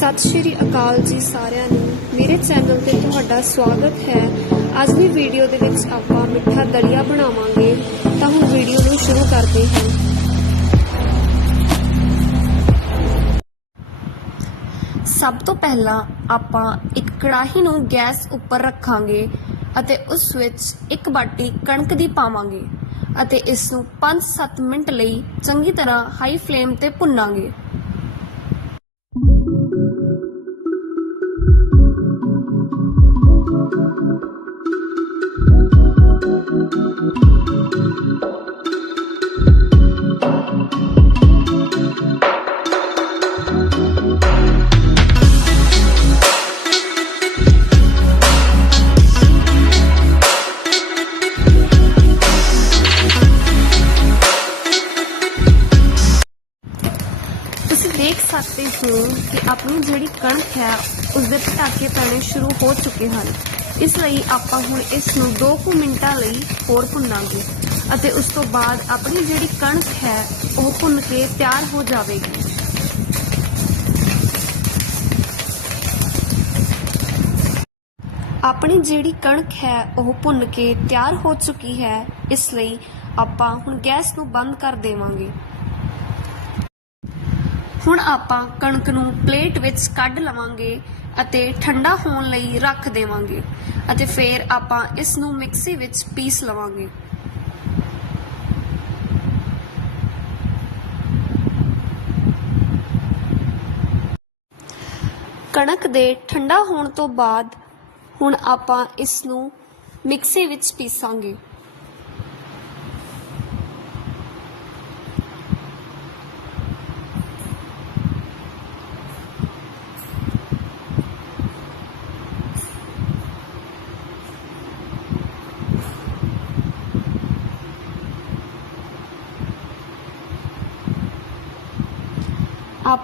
ਸਤਿ ਸ਼੍ਰੀ ਅਕਾਲ ਜੀ ਸਾਰਿਆਂ ਨੂੰ। ਮੇਰੇ ਚੈਨਲ ਤੇ ਤੁਹਾਡਾ ਸਵਾਗਤ ਹੈ। ਅੱਜ ਦੀ ਵੀਡੀਓ ਦੇ ਵਿੱਚ ਆਪਾਂ ਮਿੱਠਾ ਦਲੀਆ ਬਣਾਵਾਂਗੇ। ਤਾਂ ਹੁਣ ਵੀਡੀਓ ਨੂੰ ਸ਼ੁਰੂ ਕਰਦੇ ਹਾਂ। ਸਭ ਤੋਂ ਪਹਿਲਾਂ ਆਪਾਂ ਇੱਕ ਕੜਾਹੀ ਨੂੰ ਗੈਸ ਉੱਪਰ ਰੱਖਾਂਗੇ ਅਤੇ ਉਸ ਵਿੱਚ ਇੱਕ ਬਾਟੀ ਕਣਕ ਦੀ ਪਾਵਾਂਗੇ ਅਤੇ ਇਸ ਨੂੰ 5-7 ਮਿੰਟ ਲਈ ਚੰਗੀ ਤਰ੍ਹਾਂ ਹਾਈ ਫਲੇਮ ਤੇ ਭੁੰਨਾਂਗੇ। ਹੋ ਕਿ ਆਪਣੀ ਜਿਹੜੀ ਕਣਕ ਹੈ ਉਸ ਦੇ ਪਟਾਕੇ ਪੈਣੇ ਸ਼ੁਰੂ ਹੋ ਚੁੱਕੇ ਹਨ। ਇਸ ਲਈ ਆਪਾਂ ਹੁਣ ਇਸ ਨੂੰ 2 ਮਿੰਟਾਂ ਲਈ ਹੋਰ ਭੁੰਨਾਂਗੇ ਅਤੇ ਉਸ ਤੋਂ ਬਾਅਦ ਆਪਣੀ ਜਿਹੜੀ ਕਣਕ ਹੈ, ਉਹ ਭੁੰਨ ਕੇ ਤਿਆਰ ਹੋ ਜਾਵੇਗੀ। ਆਪਣੀ ਜਿਹੜੀ ਕਣਕ ਹੈ, ਉਹ ਭੁੰਨ ਕੇ ਤਿਆਰ ਹੋ ਚੁੱਕੀ ਹੈ, ਇਸ ਲਈ ਆਪਾਂ ਹੁਣ ਗੈਸ ਨੂੰ ਬੰਦ ਕਰ ਦੇਵਾਂਗੇ। ਹੁਣ ਆਪਾਂ ਕਣਕ ਨੂੰ ਪਲੇਟ ਵਿੱਚ ਕੱਢ ਲਵਾਂਗੇ ਅਤੇ ਠੰਡਾ ਹੋਣ ਲਈ ਰੱਖ ਦੇਵਾਂਗੇ ਅਤੇ ਫਿਰ ਆਪਾਂ ਇਸ ਨੂੰ ਮਿਕਸੀ ਵਿੱਚ ਪੀਸ ਲਵਾਂਗੇ। ਕਣਕ ਦੇ ਠੰਡਾ ਹੋਣ ਤੋਂ ਬਾਅਦ ਹੁਣ ਆਪਾਂ ਇਸ ਨੂੰ ਮਿਕਸੀ ਵਿੱਚ ਪੀਸਾਂਗੇ।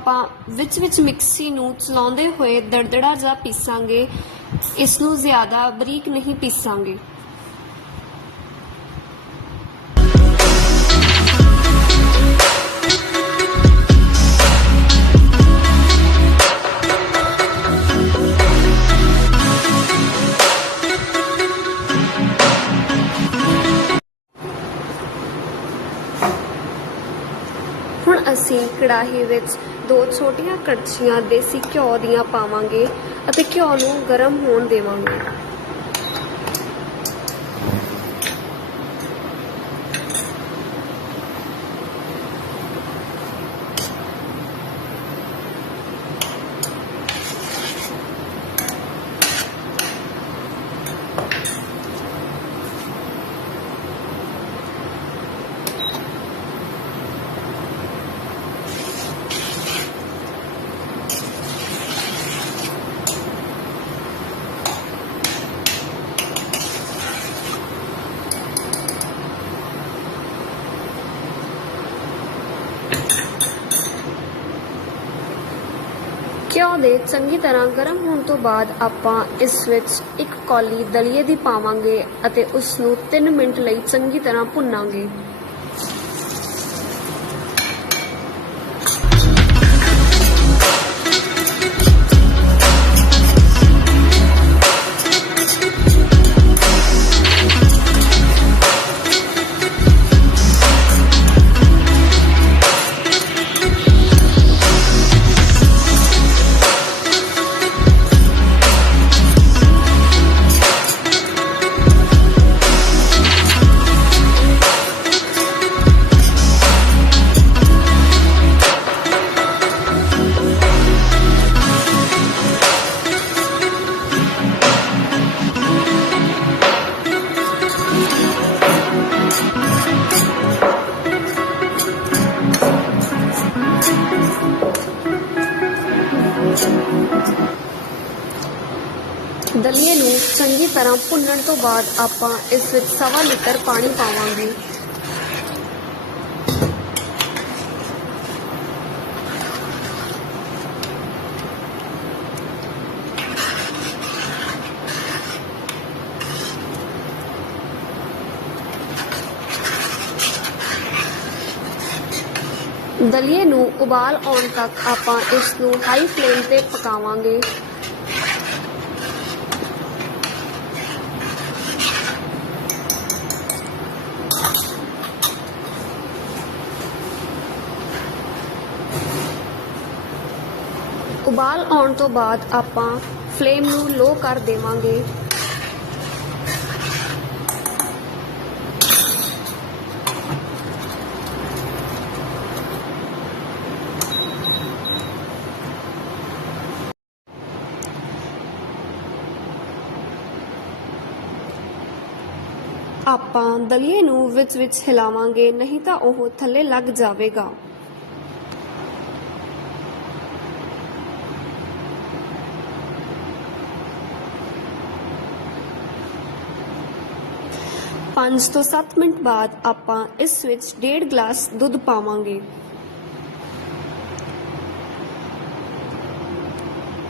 ਆਪਾਂ ਵਿੱਚ ਵਿੱਚ ਮਿਕਸੀ ਨੂੰ ਚਲਾਉਂਦੇ ਹੋਏ ਦਰਦੜਾ ਜਾਂ ਪੀਸਾਂਗੇ ਇਸ ਨੂੰ ਜ਼ਿਆਦਾ ਬਰੀਕ ਨਹੀਂ ਪੀਸਾਂਗੇ। ਹੁਣ ਅਸੀਂ ਕੜਾਹੀ ਵਿੱਚ ਦੋ ਛੋਟੀਆਂ ਕੜਛੀਆਂ ਦੇਸੀ ਘਿਓ ਦੀਆਂ ਪਾਵਾਂਗੇ ਅਤੇ ਘਿਓ ਨੂੰ ਗਰਮ ਹੋਣ ਦੇਵਾਂਗੇ। ਘਿਓ ਦੇ ਚੰਗੀ ਤਰ੍ਹਾਂ ਗਰਮ ਹੋਣ ਤੋਂ ਬਾਅਦ ਆਪਾਂ ਇਸ ਵਿੱਚ ਇੱਕ ਕੌਲੀ ਦਲੀਏ ਦੀ ਪਾਵਾਂਗੇ ਅਤੇ ਉਸ ਨੂੰ 3 ਮਿੰਟ ਲਈ ਚੰਗੀ ਤਰ੍ਹਾਂ ਭੁੰਨਾਂਗੇ। ਦਲੀਏ ਨੂੰ ਚੰਗੀ ਤਰ੍ਹਾਂ ਭੁੰਨਣ ਤੋਂ ਬਾਅਦ ਆਪਾਂ ਇਸ ਵਿੱਚ ਸਵਾ ਲੀਟਰ ਪਾਣੀ ਪਾਵਾਂਗੇ। ਦਲੀਏ ਨੂੰ ਉਬਾਲ ਆਉਣ ਤੱਕ ਆਪਾਂ ਇਸ ਨੂੰ ਹਾਈ ਫਲੇਮ ਤੇ ਪਕਾਵਾਂਗੇ। ਉਬਾਲ ਆਉਣ ਤੋਂ ਬਾਅਦ ਆਪਾਂ ਫਲੇਮ ਨੂੰ ਲੋ ਕਰ ਦੇਵਾਂਗੇ। ਆਪਾਂ ਦਲੀਏ ਨੂੰ ਵਿੱਚ ਵਿੱਚ ਹਿਲਾਵਾਂਗੇ, ਨਹੀਂ ਤਾਂ ਉਹ ਥੱਲੇ ਲੱਗ ਜਾਵੇਗਾ। ਪੰਜ ਤੋਂ 7 ਮਿੰਟ ਬਾਅਦ ਆਪਾਂ ਇਸ ਵਿੱਚ ਡੇਢ ਗਲਾਸ ਦੁੱਧ ਪਾਵਾਂਗੇ।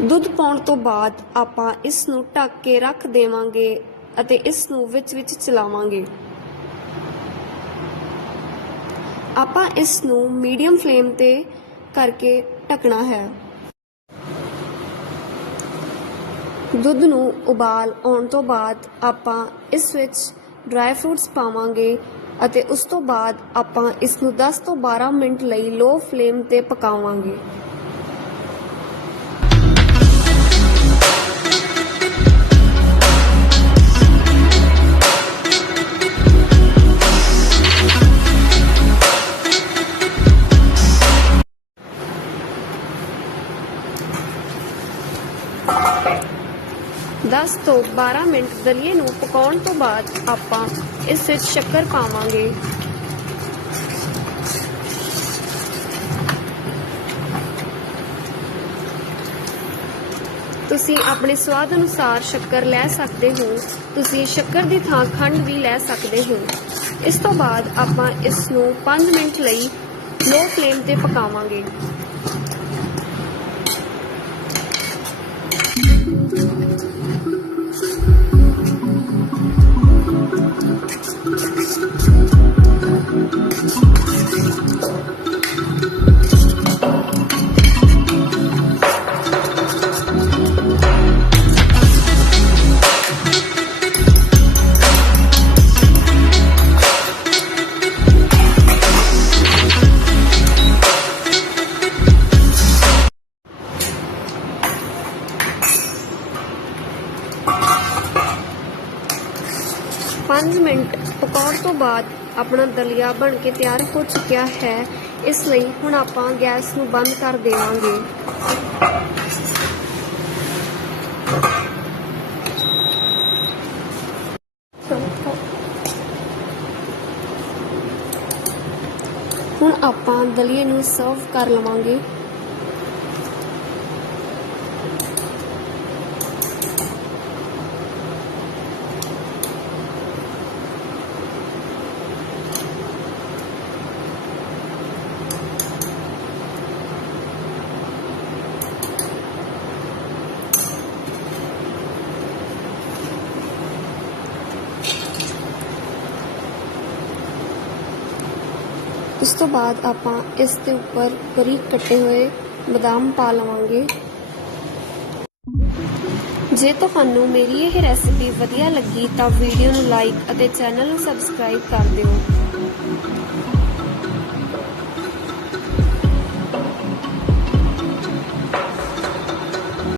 ਦੁੱਧ ਪਾਉਣ ਤੋਂ ਬਾਅਦ ਆਪਾਂ ਇਸ ਨੂੰ ਢੱਕ ਕੇ ਰੱਖ ਦੇਵਾਂਗੇ। ਅਤੇ ਇਸ ਨੂੰ ਵਿੱਚ ਵਿੱਚ ਚਲਾਵਾਂਗੇ। ਆਪਾਂ ਇਸ ਨੂੰ ਮੀਡੀਅਮ ਫਲੇਮ ਤੇ ਕਰਕੇ ਢੱਕਣਾ ਹੈ। ਦੁੱਧ ਨੂੰ ਉਬਾਲ ਆਉਣ ਤੋਂ ਬਾਅਦ ਆਪਾਂ ਇਸ ਵਿੱਚ ਡਰਾਈ ਫਰੂਟਸ ਪਾਵਾਂਗੇ ਅਤੇ ਉਸ ਤੋਂ ਬਾਅਦ ਆਪਾਂ ਇਸ ਨੂੰ 10 ਤੋਂ 12 ਮਿੰਟ ਲਈ ਲੋ ਫਲੇਮ ਤੇ ਪਕਾਵਾਂਗੇ। ਦਸ ਤੋਂ 12 ਮਿੰਟ ਦਲੀਏ ਨੂੰ ਪਕਾਉਣ ਤੋਂ ਬਾਅਦ ਆਪਾਂ ਇਸ ਵਿੱਚ ਸ਼ੱਕਰ ਪਾਵਾਂਗੇ। ਤੁਸੀਂ ਆਪਣੇ ਸਵਾਦ ਅਨੁਸਾਰ ਸ਼ੱਕਰ ਲੈ ਸਕਦੇ ਹੋ। ਤੁਸੀਂ ਸ਼ੱਕਰ ਦੀ ਥਾਂ ਖੰਡ ਵੀ ਲੈ ਸਕਦੇ ਹੋ। ਇਸ ਤੋਂ ਬਾਅਦ ਆਪਾਂ ਇਸ ਨੂੰ 5 ਮਿੰਟ ਲਈ ਲੋ ਫਲੇਮ ਤੇ ਪਕਾਵਾਂਗੇ। ਬਾਅਦ ਆਪਣਾ ਦਲੀਆ ਬਣ ਕੇ ਤਿਆਰ ਹੋ ਚੁੱਕਿਆ ਹੈ, ਇਸ ਲਈ ਹੁਣ ਆਪਾਂ ਗੈਸ ਨੂੰ ਬੰਦ ਕਰ ਦੇਵਾਂਗੇ। ਹੁਣ ਆਪਾਂ ਦਲੀਏ ਨੂੰ ਸਰਵ ਕਰ ਲਵਾਂਗੇ। ਉਸ ਤੋਂ ਬਾਅਦ ਆਪਾਂ ਇਸ ਦੇ ਉੱਪਰ ਬਰੀਕ ਕੱਟੇ ਹੋਏ ਬਦਾਮ ਪਾ ਲਵਾਂਗੇ। ਜੇ ਤੁਹਾਨੂੰ ਮੇਰੀ ਇਹ ਰੈਸਿਪੀ ਵਧੀਆ ਲੱਗੀ ਤਾਂ ਵੀਡੀਓ ਨੂੰ ਲਾਈਕ ਅਤੇ ਚੈਨਲ ਨੂੰ ਸਬਸਕ੍ਰਾਈਬ ਕਰ ਦਿਓ।